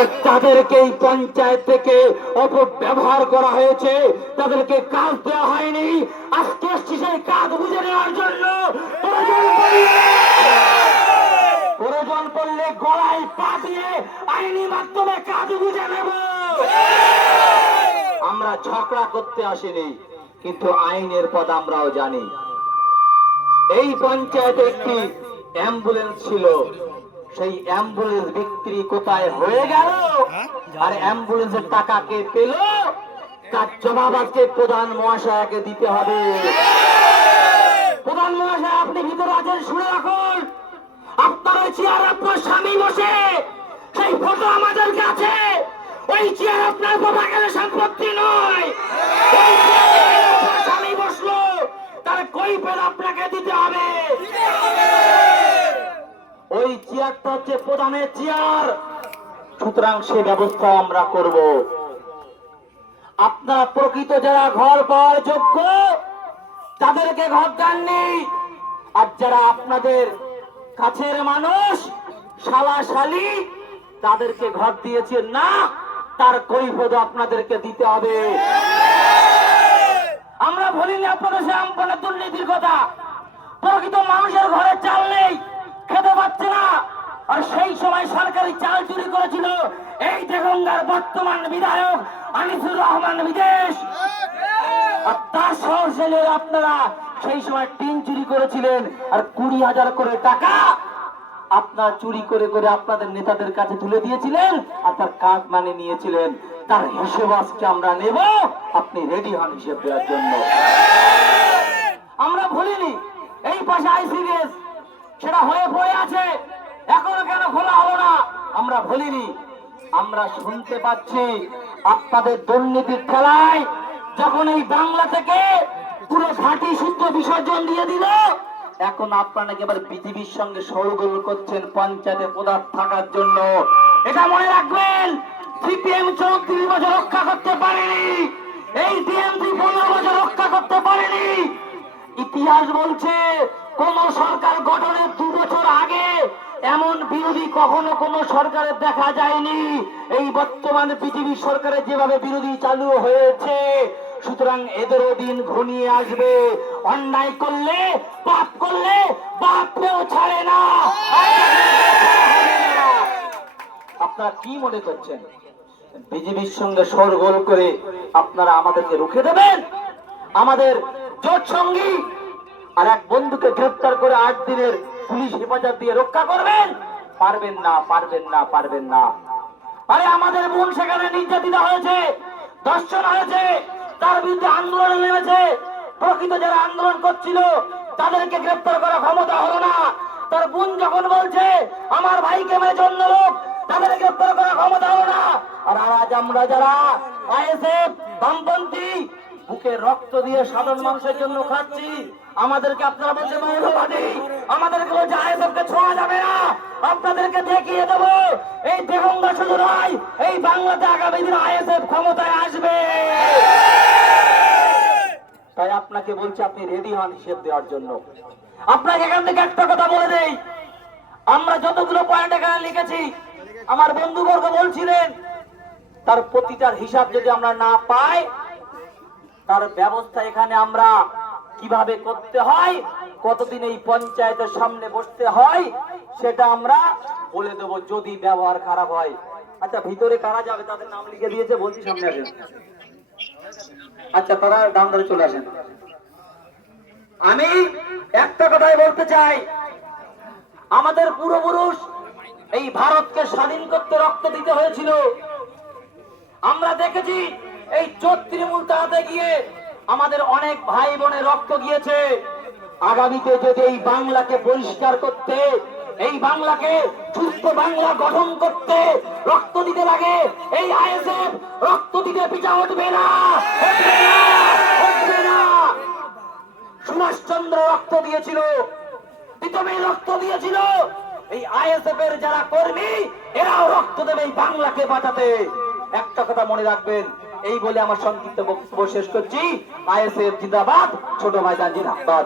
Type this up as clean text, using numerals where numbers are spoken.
আর তাদেরকে এই পঞ্চায়েত থেকে অপব্যবহার করা হয়েছে, তাদেরকে কাজ দেওয়া হয়নি। আজকে সেই কাজ বুঝে নেওয়ার জন্য প্রয়োজন পড়লে গলায় পা দিয়ে আইনি মাধ্যমে কাজ বুঝে নেব। আমরা ঝগড়া করতে আসিনি, কিন্তু আইনের পদ আমরাও জানি। এই পঞ্চায়েতে একটি অ্যাম্বুলেন্স ছিল, সেই অ্যাম্বুলেন্স বিক্রি কোথায় হয়ে গেল আর অ্যাম্বুলেন্সের টাকা কে পেল, তার জবাব আজকে প্রধান মহাশয়কে দিতে হবে। প্রধান মহাশয়, আপনি ভিতরে আছেন, শুনে রাখুন। আপনার ওই চেয়ার আপনার স্বামী বসে, সেই ফটো আমাদের কাছে। ওই চেয়ার আপনার বাবা গেলে সম্পত্তি নয়। স্বামী বসলো, তার কৈফিয়ত আপনাকে দিতে হবে। ওই চেয়ারটা হচ্ছে প্রধানের চেয়ার, সুতরাং সে ব্যবস্থা আমরা করব। আপনারা প্রকৃত যারা ঘর পাওয়ার যোগ্য তাদেরকে ঘর দেননি, আর যারা আপনাদের কাছের মানুষ, শালা শালি, তাদেরকে ঘর দিয়েছেন না, তার কৈফিয়ত আপনাদেরকে দিতে হবে। আমরা বলিনি আপনাদের সম্পূর্ণ দুর্নীতির কথা। প্রকৃত মানুষের ঘরে চাল নেই, খেতে পাচ্ছে না, আর সেই সময় সরকারি চাল চুরি করেছিল এই দেগঙ্গার বর্তমান বিধায়ক আনিসুর রহমান বিদেশ, আর তার সহযোগী আপনারা সেই সময় টিন চুরি করেছিলেন, আর 20,000 করে টাকা আপনারা চুরি করে করে আপনাদের নেতাদের কাছে তুলে দিয়েছিলেন, আর তার কাজ মানে নিয়েছিলেন। তার হিসেব আজকে আমরা নেব, আপনি রেডি হন হিসেব দেওয়ার জন্য। আমরা ভুলিনি এই পাশে আইসিডিএস সেটা হয়ে পড়ে আছে, এখনো কেন খোলা হলো না, আমরা ভুলিনি। আমরা শুনতে পাচ্ছি আপনাদের দুর্নীতির খেলায় যখন এই বাংলা থেকে পুরো ঘাঁটি শুদ্ধ বিসর্জন দিয়ে দিল, এখন আপনারা এবার পৃথিবীর সঙ্গে শোরগোল করছেন পঞ্চায়েতে প্রধান থাকার জন্য। এটা মনে রাখবেন, সিপিএম 34 বছর রক্ষা করতে পারেনি, এই টিএমসি 15 বছর রক্ষা করতে পারেনি। ইতিহাস বলছে কোন সরকার গঠনের 2 বছর আগে এমন বিরোধী কখনো কোন সরকারের দেখা যায়নি। এই বর্তমানে পৃথিবীর সরকারের যেভাবে বিরোধী চালু হয়েছে, সুতরাং এদেরও দিন ঘনিয়ে আসবে। অন্যায় করলে, পাপ করলে বাপকেও ছাড়ে না। আপনারা কি মনে করছেন বিজেপির সঙ্গে শোরগোল করে আপনারা আমাদেরকে রুখে দেবেন? আমাদের জোট সঙ্গী আর এক বন্ধুকে গ্রেফতার করে 8 দিনের পুলিশ হেফাজত দিয়ে রক্ষা করবেন? পারবেন না, পারবেন না, পারবেন না। আরে আমাদের বোন সেখানে নির্যাতিত হয়েছে, ধর্ষণ হয়েছে, তার বিরুদ্ধে আন্দোলন নেমেছে। প্রকৃত যারা আন্দোলন করছিল তাদেরকে গ্রেফতার করার ক্ষমতা হলো না। তার বোন যখন বলছে আমার ভাইকে মেরে জন্য লোক, তাদের গ্রেফতার করার ক্ষমতা হলো না। আর আজ আমরা যারা আইএসএফ বামপন্থী বুকে রক্ত দিয়ে সাধারণ মানুষের জন্য খাচ্ছি, আমাদেরকে আপনারা বলছে মৌলবাদী, আমাদেরকে বলছে আইএসএফকে ছোঁয়া যাবে না। আপনাদেরকে দেখিয়ে দেব এই দেগঙ্গা শুধু নয়, এই বাংলাতে আগামী দিনে আইএসএফ ক্ষমতায় আসবে। তাই আপনাকে বলছি আপনি রেডি হন হিসেব দেওয়ার জন্য। আপনাকে এখান থেকে একটা কথা বলে দেই, আমরা যতগুলো পয়েন্ট এখানে লিখেছি, আমার বন্ধুবর্গ বলছিলেন তার প্রতিটার হিসাব যদি আমরা না পাই, তার ব্যবস্থা এখানে আমরা কিভাবে করতে হয়, কতদিন এই পঞ্চায়েতের সামনে বসতে হয়, সেটা আমরা বলে দেবো যদি ব্যবহার খারাপ হয়। আচ্ছা, ভিতরে কারা যাবে তাদের নাম লিখে দিয়েছে, বলছি সামনে আসেন। আচ্ছা, তারা ডান ধরে চলে আসেন। আমি একটা কথাই বলতে চাই, আমাদের পূর্বপুরুষ এই ভারতকে স্বাধীন করতে রক্ত দিতে হয়েছিল। আমরা দেখেছি এই চোর তৃণমূল তাড়াতে গিয়ে আমাদের অনেক ভাই বোনের রক্ত গিয়েছে। আগামীতে যদি এই বাংলাকে পরিষ্কার করতে, এই বাংলাকে সুস্থ বাংলা গঠন করতে রক্ত দিতে লাগে, এই আইএসএফ রক্ত দিতে পিছা উঠবে না, উঠবে না, উঠবে না। সুভাষচন্দ্র রক্ত দিয়েছিল, প্রীতমে রক্ত দিয়েছিল, এই আইএসএফ এর যারা কর্মী এরাও রক্ত দেবে এই বাংলাকে বাঁচাতে। একটা কথা মনে রাখবেন, এই বলে আমার সংক্ষিপ্ত বক্তব্য শেষ করছি। আইএসএফ জিন্দাবাদ, ছোট ভাইজান জিন্দাবাদ।